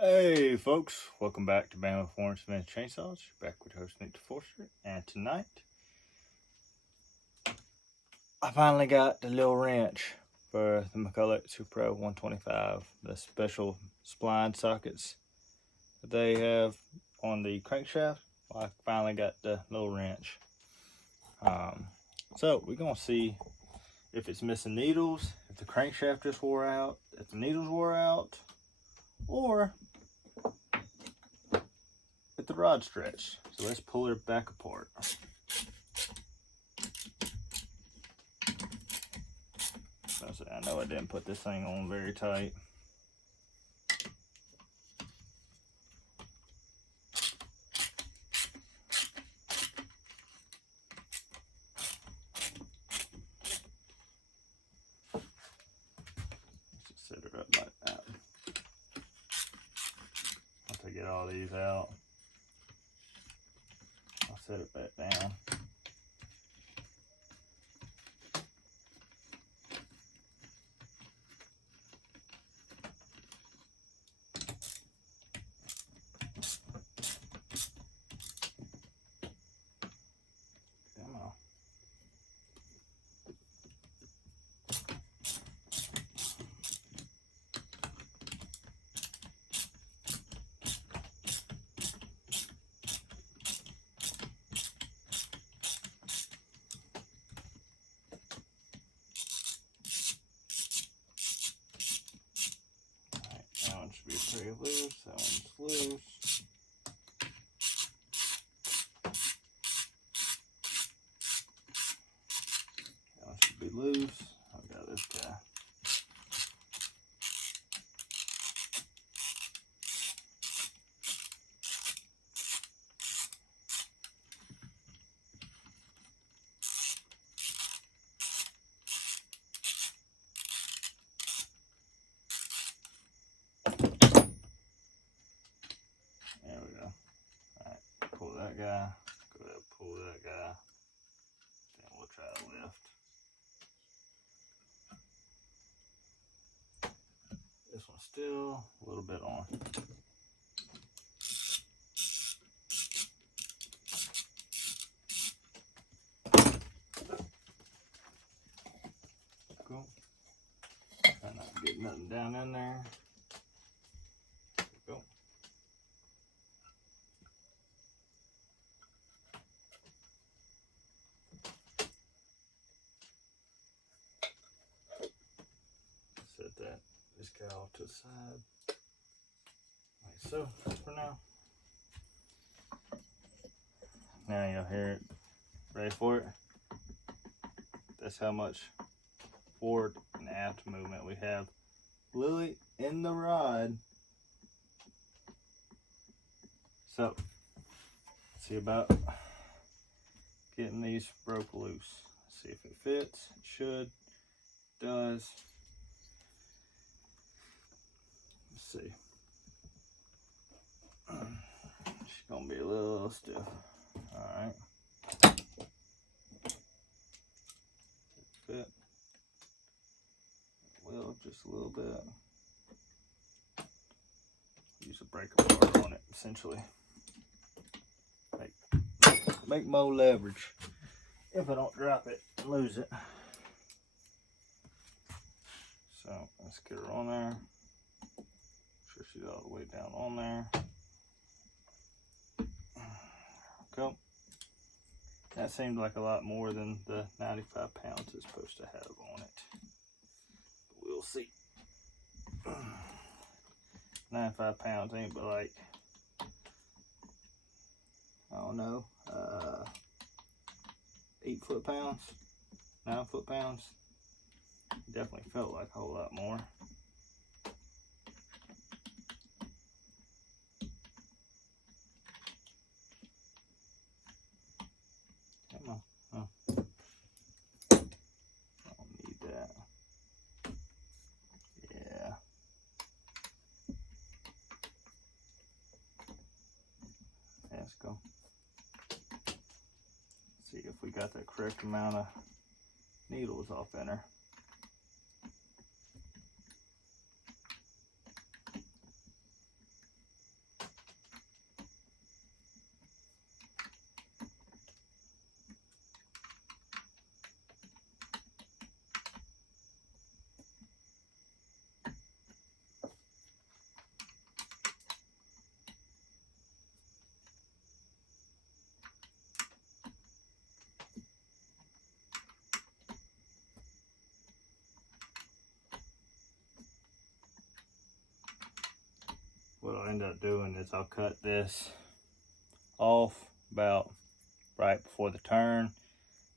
Hey folks, welcome back to Bama Florence Smith Chainsaws. Back with host Nick DeForster, and tonight I finally got the little wrench for the Mcculloch Super Pro 125, the special spline sockets that they have on the crankshaft. I finally got the little wrench. So we're gonna see if it's missing needles, if the crankshaft just wore out, if the needles wore out, or if the rod stretched. So let's pull her back apart. I know I didn't put this thing on very tight. Let's just set it up like that. Once I get all these out, I'll set it back down. Come on. Alright, that one should be pretty loose. That one's loose. That one should be loose. I've got this guy. There we go. Alright, pull that guy. Go ahead and pull that guy. Then we'll try to lift. This one's still a little bit on. Cool. Try not to get nothing down in there. There we go. Set this guy off to the side. Like so, for now. Now you'll hear it. Ready for it? That's how much forward and aft movement we have. Lily in the rod. So, see about getting these broke loose. See if it fits. It should. It does. Let's see. She's gonna be a little stiff. Alright. Fit. Will just a little bit. Use a breaker bar on it, essentially. Make more leverage. If I don't drop it, lose it. So let's get her on there. Make sure she's all the way down on there. Go. That seemed like a lot more than the 95 pounds it's supposed to have on it. We'll see. 95 pounds ain't but like, I don't know, 8 foot-pounds, 9 foot-pounds. Definitely felt like a whole lot more. Come on. Oh. I don't need that. Yeah. Let's go. See if we got the correct amount of needles off in her. what I'll end up doing is I'll cut this off about right before the turn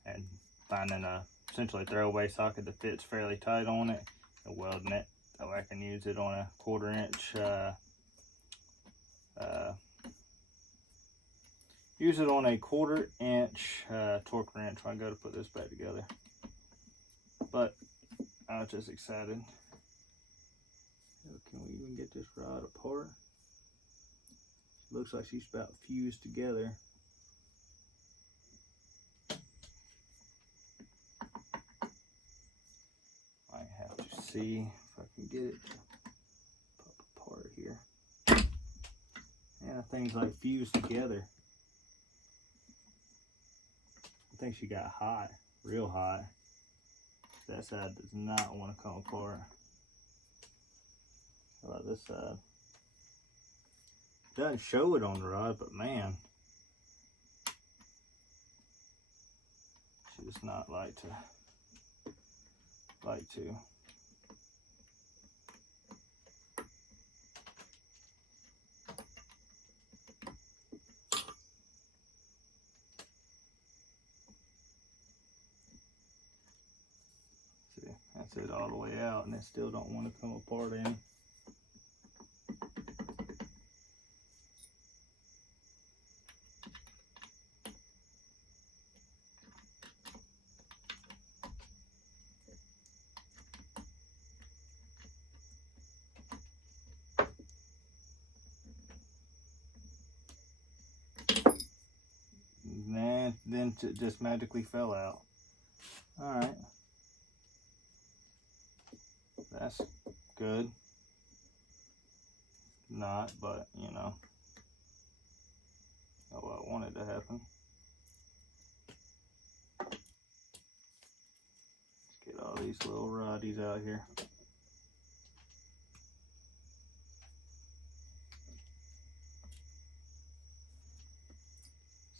and finding a essentially throwaway socket that fits fairly tight on it and welding it. That way I can use it on a 1/4 inch use it on a 1/4 inch torque wrench when I go to put this back together. But I was just excited. Can we even get this rod apart? Looks like she's about fused together. I have to see if I can get it pop apart here. And the thing's like fused together. I think she got hot, real hot. That side does not want to come apart. How about this side? Doesn't show it on the rod, but man, she does not like to. See, that's it all the way out, and it still don't want to come apart any. And then it just magically fell out. All right, that's good. Not, but you know, not what I wanted to happen. Let's get all these little roddies out here.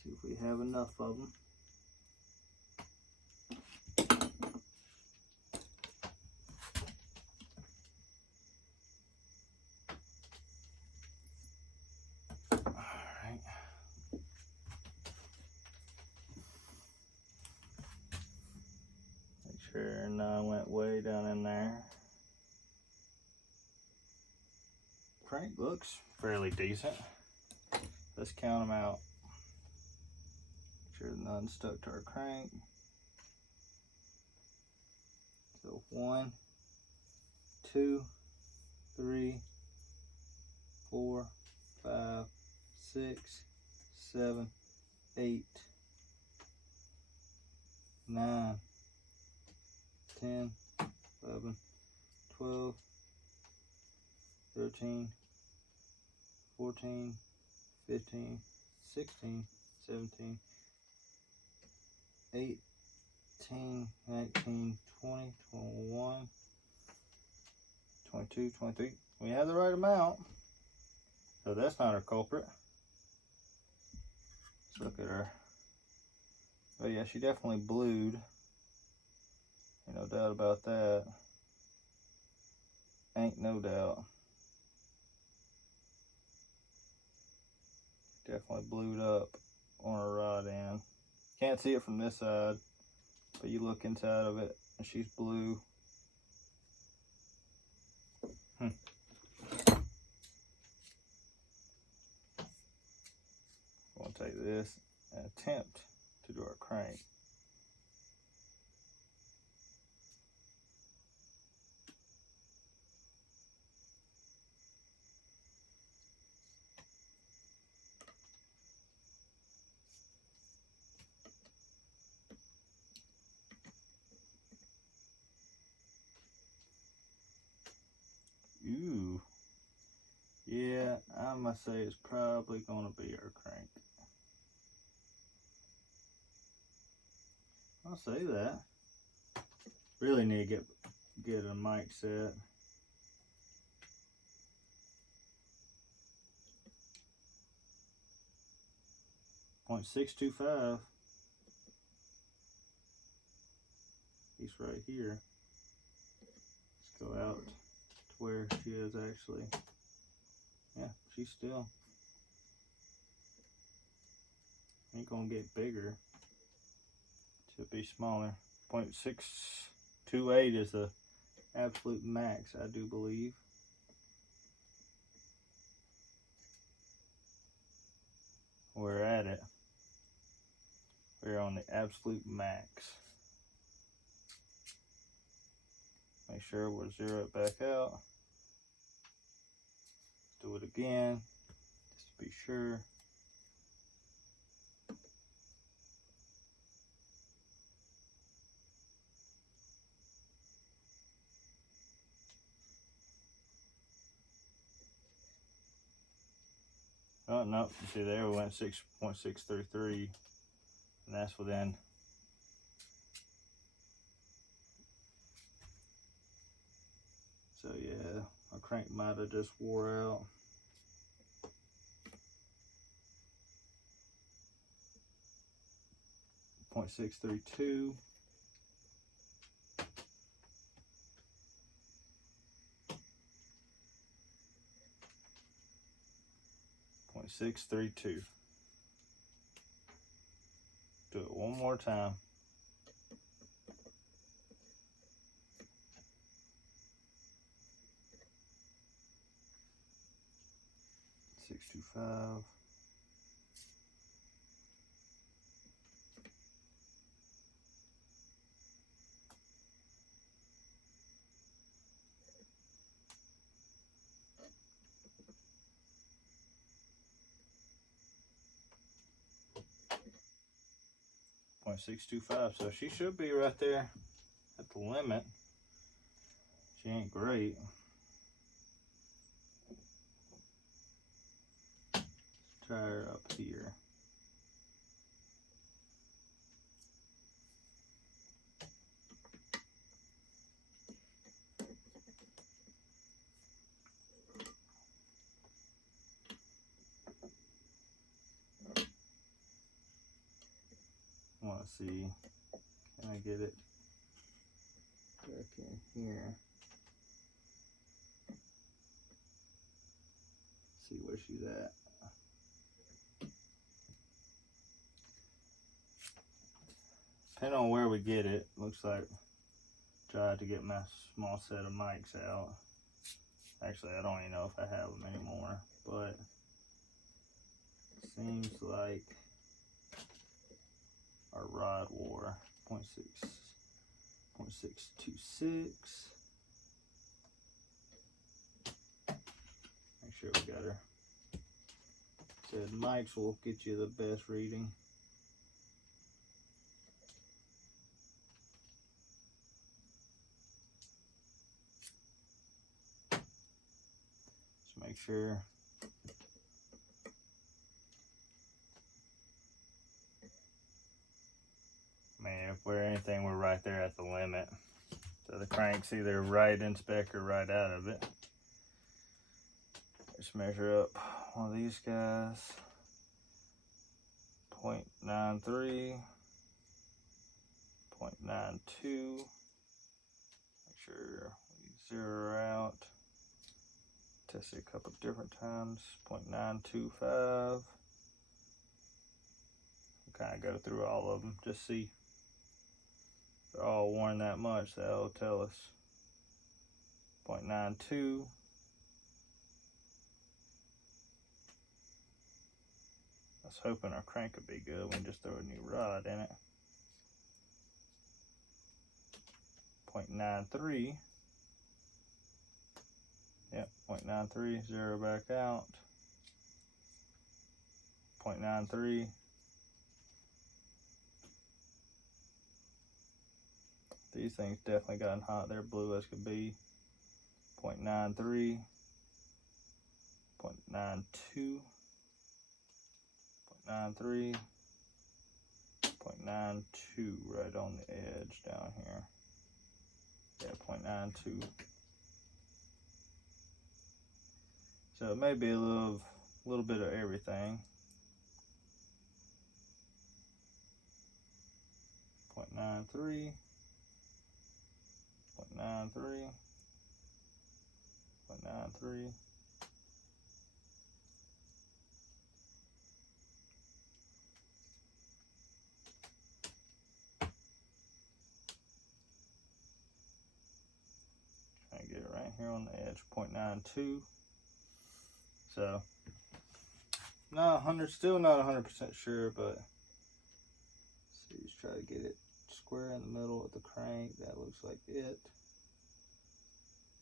See if we have enough of them. Alright. Make sure none went way down in there. Crank looks fairly decent. Let's count them out. Make sure none stuck to our crank. So 1, 2, 3, 4, 5, 6, 7, 8, 9, 10, 11, 12, 13, 14, 15, 16, 17, 18, 19, 20, 21, 22, 23. We have the right amount. So that's not our culprit. Let's look at her. Oh yeah, she definitely blued. Ain't no doubt about that. Ain't no doubt. Definitely blued up on her rod end. Can't see it from this side, but you look inside of it and she's blue. We'll take this and attempt to do our crank. Ooh. Yeah, I must say it's probably gonna be our crank. I'll say that. Really need to get a mic set. .625. He's right here. Let's go out to where she is actually. Yeah, she's still ain't gonna get bigger. Should be smaller. 0.628 is the absolute max, I do believe. We're at it. We're on the absolute max. Make sure we'll zero it back out. Do it again, just to be sure. Oh, no, you see there we went 6.633, and that's within. So yeah, our crank might have just wore out. .632. .632. Do it one more time. .625. .625. So she should be right there at the limit. She ain't great. Try her up here. I want to see, can I get it back in here? See where she's at. Depending on where we get it, looks like tried to get my small set of mics out. Actually, I don't even know if I have them anymore, but seems like our rod wore 0.626. Make sure we got her. Said mics will get you the best reading. Just make sure. Man, if we're anything, we're right there at the limit. So the crank's either right in spec or right out of it. Let's measure up one of these guys. 0.93, 0.92. Make sure we zero out. Test it a couple different times. 0.925. Kind of go through all of them, just see if they're all worn that much. That'll tell us. 0.92. I was hoping our crank would be good. We can just throw a new rod in it. 0.93. Yep, 0.93. Zero back out. 0.93. These things definitely gotten hot. They're blue as could be. 0.93. 0.92. 0.93. 0.92 right on the edge down here. Yeah, 0.92. So it may be a little bit of everything. 0.93. 0.93. 0.93. here on the edge, 0.92. So, still not 100% sure, but see, let's try to get it square in the middle of the crank. That looks like it.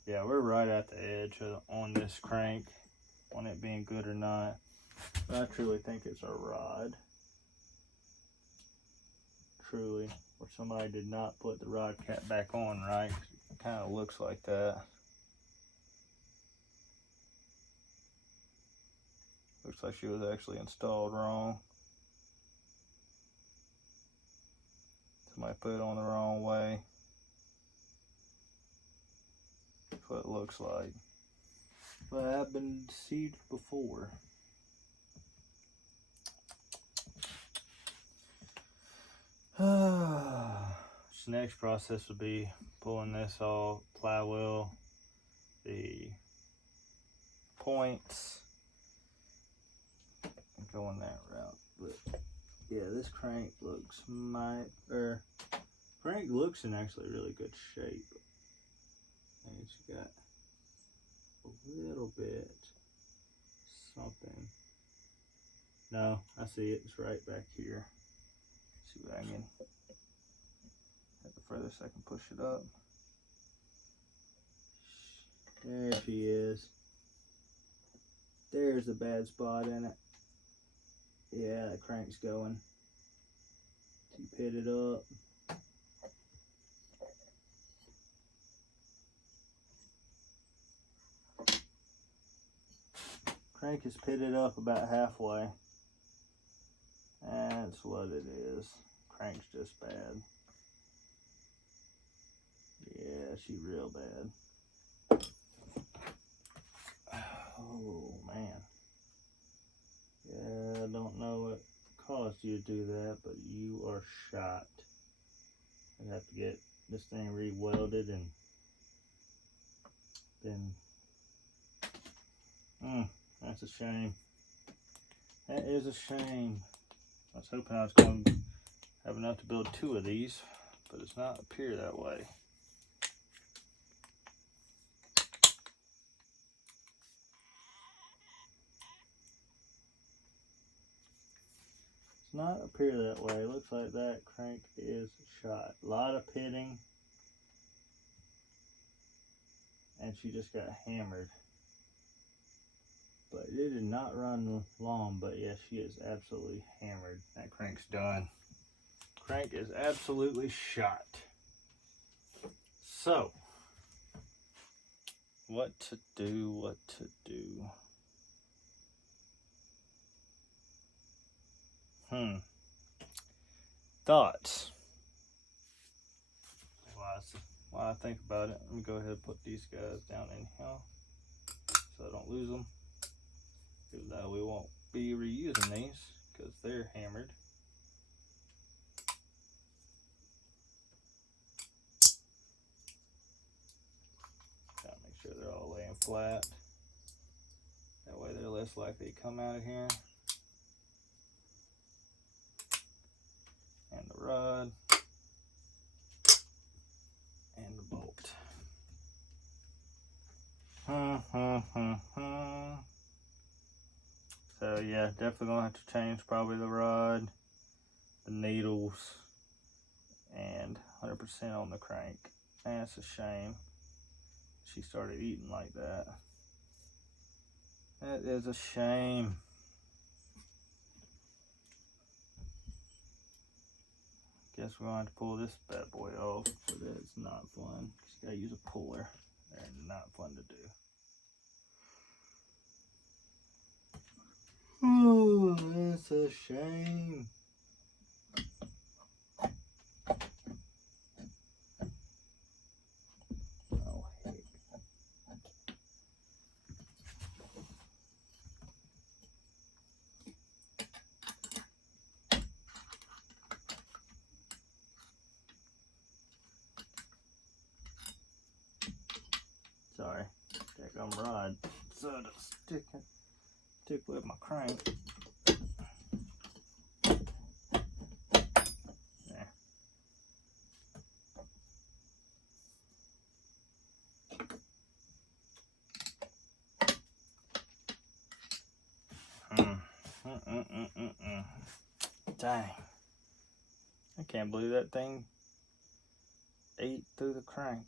Yeah, we're right at the edge on this crank, on it being good or not. But I truly think it's a rod. Truly, or somebody did not put the rod cap back on right. It kind of looks like that. Looks like she was actually installed wrong. Somebody put it on the wrong way. That's what it looks like. But I've been deceived before. This next process would be pulling this off, flywheel, the points, and going that route. But yeah, this crank looks crank looks in actually really good shape. And it's got a little bit something. No, I see it. It's right back here. Let's see what I can. At the furthest I can push it up. There she is. There's a bad spot in it. Yeah, the crank's going. She pitted up. Crank is pitted up about halfway. That's what it is. Crank's just bad. Yeah, she real bad. Oh man. Yeah, I don't know what caused you to do that, but you are shot. I have to get this thing re-welded and then that's a shame. That is a shame. I was hoping I was going to have enough to build 2 of these, but it's not appear that way. It's not appear that way. It looks like that crank is shot. A lot of pitting, and she just got hammered. But it did not run long, but yeah, she is absolutely hammered. That crank's done. Crank is absolutely shot. So, what to do? Thoughts? While I think about it, let me go ahead and put these guys down in here so I don't lose them. Even though we won't be reusing these because they're hammered. Gotta make sure they're all laying flat. That way they're less likely to come out of here. And the rod. And the bolt. So yeah, definitely gonna have to change probably the rod, the needles, and 100% on the crank. That's a shame. She started eating like that. That is a shame. Guess we're going to have to pull this bad boy off, but it's not fun. You gotta use a puller. They're not fun to do. Oh, that's a shame. Oh, heck. Sorry, that rod so to stick with my crank. There. Dang. I can't believe that thing ate through the crank.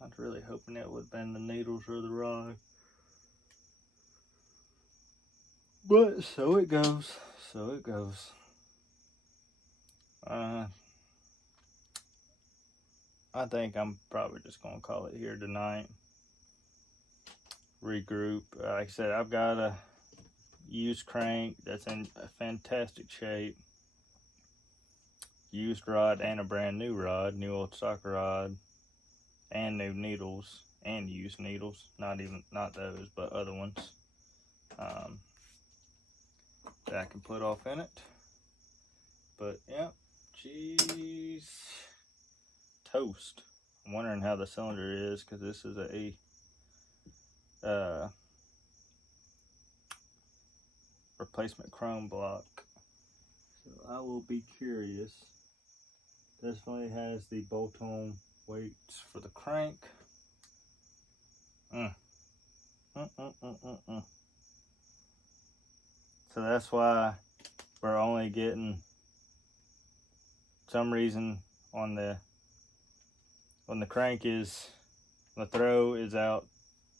I was really hoping it would have been the needles or the rod. But so it goes. So it goes. I think I'm probably just going to call it here tonight. Regroup. Like I said, I've got a used crank that's in a fantastic shape. Used rod and a brand new rod. New old stock rod. And new needles. And used needles. Not those, but other ones. That I can put off in it. But, yeah. Jeez. Toast. I'm wondering how the cylinder is, because this is a replacement chrome block. So I will be curious. Definitely has the bolt-on weights for the crank. So that's why we're only getting some reason on the crank is the throw is out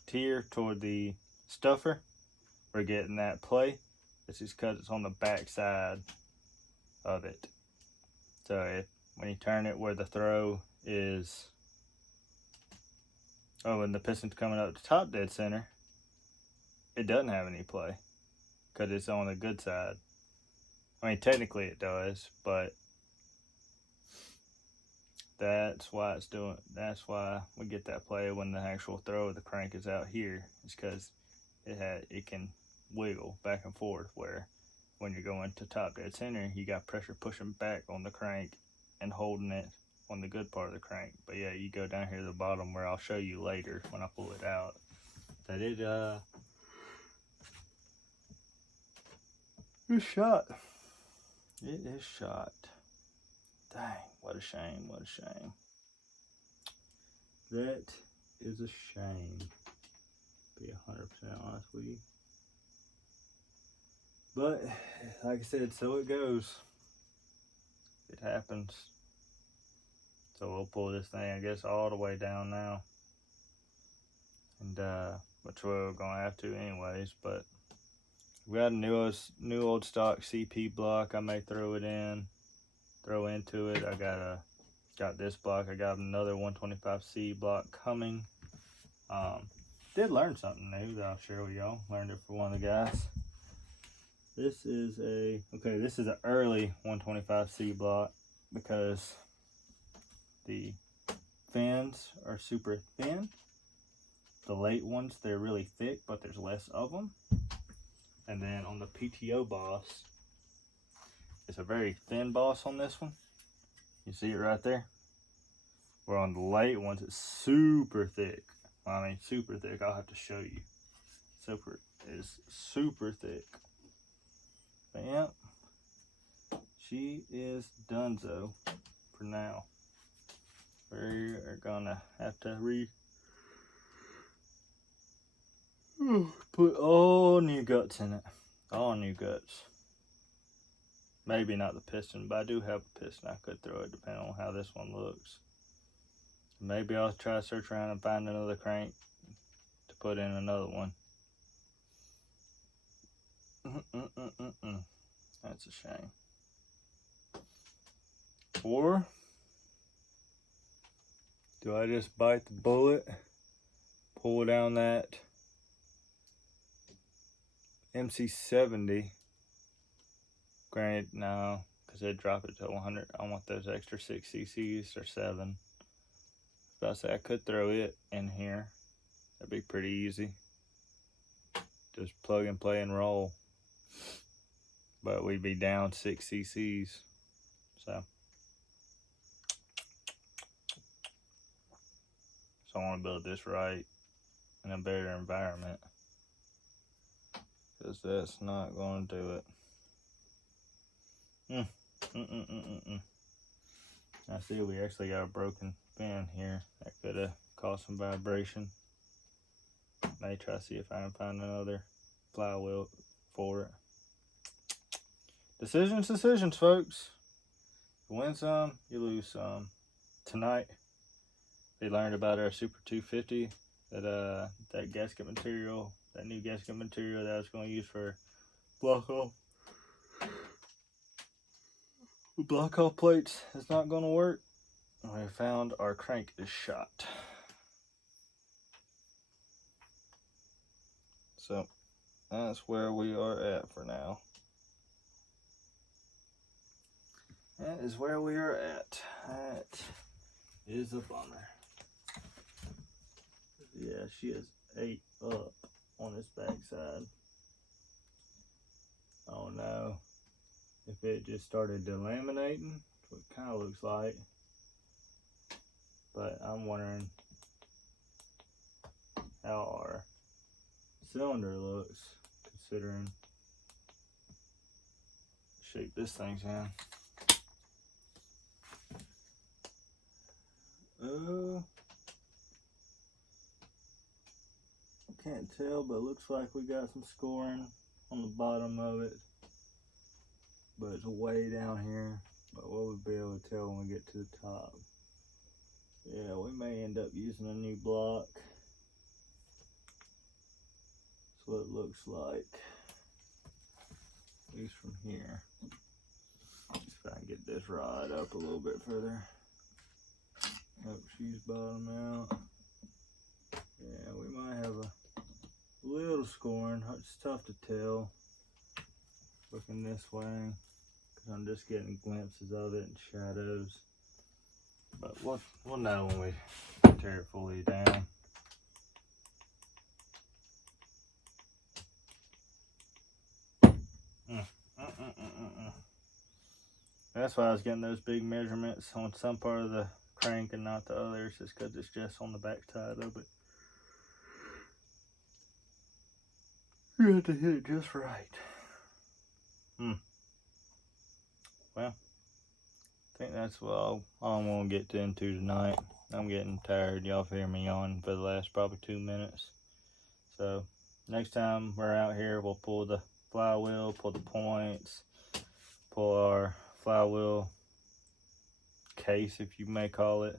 here toward the stuffer. We're getting that play. This is because it's on the back side of it. So when you turn it where the throw is, when the piston's coming up to top dead center, it doesn't have any play because it's on the good side. I mean, technically it does, but that's why we get that play when the actual throw of the crank is out here. It's because it can wiggle back and forth, where when you're going to top dead center, you got pressure pushing back on the crank and holding it on the good part of the crank. But yeah, you go down here to the bottom, where I'll show you later when I pull it out, that it is shot. It is shot. Dang, what a shame, what a shame. That is a shame, to be 100% honest with you. But, like I said, so it goes. It happens. So we'll pull this thing, I guess, all the way down now. And, which we're going to have to anyways, but we got a new old stock CP block. I may throw into it. I got this block. I got another 125C block coming. Did learn something new that I'll share with y'all. Learned it for one of the guys. This is an early 125C block because the fins are super thin. The late ones, they're really thick, but there's less of them. And then on the PTO boss, it's a very thin boss on this one. You see it right there? Where on the late ones, it's super thick. I mean, super thick. I'll have to show you. It's super thick. But yeah, she is donezo for now. We are gonna have to put all new guts in it. All new guts. Maybe not the piston, but I do have a piston. I could throw it depending on how this one looks. Maybe I'll try to search around and find another crank to put in another one. That's a shame. Or do I just bite the bullet, pull down that MC70? Granted, no, because they drop it to 100. I want those extra 6 cc's or 7. But I say I could throw it in here. That'd be pretty easy. Just plug and play and roll. But we'd be down 6 cc's. So I want to build this right in a better environment, because that's not going to do it. I see we actually got a broken fin here. That could have caused some vibration. May try to see if I can find another flywheel for it. decisions, folks. You win some, you lose some. Tonight, they learned about our Super 250, that gasket material, that new gasket material that I was going to use for block off plates is not going to work. We found our crank is shot. So that's where we are at for now. That is where we are at. That is a bummer. Yeah, she is 8 up on this backside. I don't know if it just started delaminating, what it kind of looks like. But I'm wondering how our cylinder looks, considering the shape this thing's in. Can't tell, but it looks like we got some scoring on the bottom of it. But it's way down here. But we'll be able to tell when we get to the top. Yeah, we may end up using a new block. That's what it looks like. At least from here. Let's see if I can get this rod up a little bit further. Oh, she's bottom out. Yeah, we might have a little scoring. It's tough to tell looking this way because I'm just getting glimpses of it and shadows. But we'll know when we tear it fully down. That's why I was getting those big measurements on some part of the crank and not the others, just because it's just on the back side of it. You have to hit it just right. Well, I think that's all I'm going to get into tonight. I'm getting tired. Y'all hear me on for the last probably 2 minutes. So next time we're out here, we'll pull the flywheel, pull the points, pull our flywheel case, if you may call it.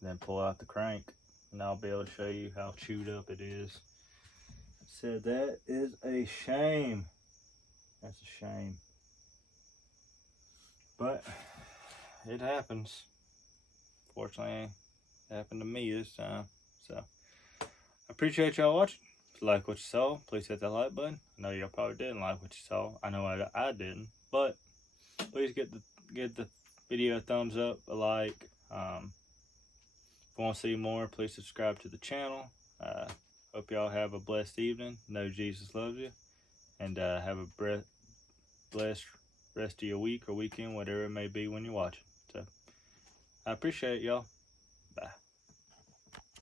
Then pull out the crank, and I'll be able to show you how chewed up it is. Said that is a shame. That's a shame. But it happens. Fortunately, it happened to me this time. So I appreciate y'all watching. If you like what you saw, please hit that like button. I know y'all probably didn't like what you saw. I know I didn't, but please give the video a thumbs up, a like. If you want to see more, please subscribe to the channel. Hope y'all have a blessed evening. Know Jesus loves you. And have a blessed rest of your week or weekend, whatever it may be when you're watching. So I appreciate y'all.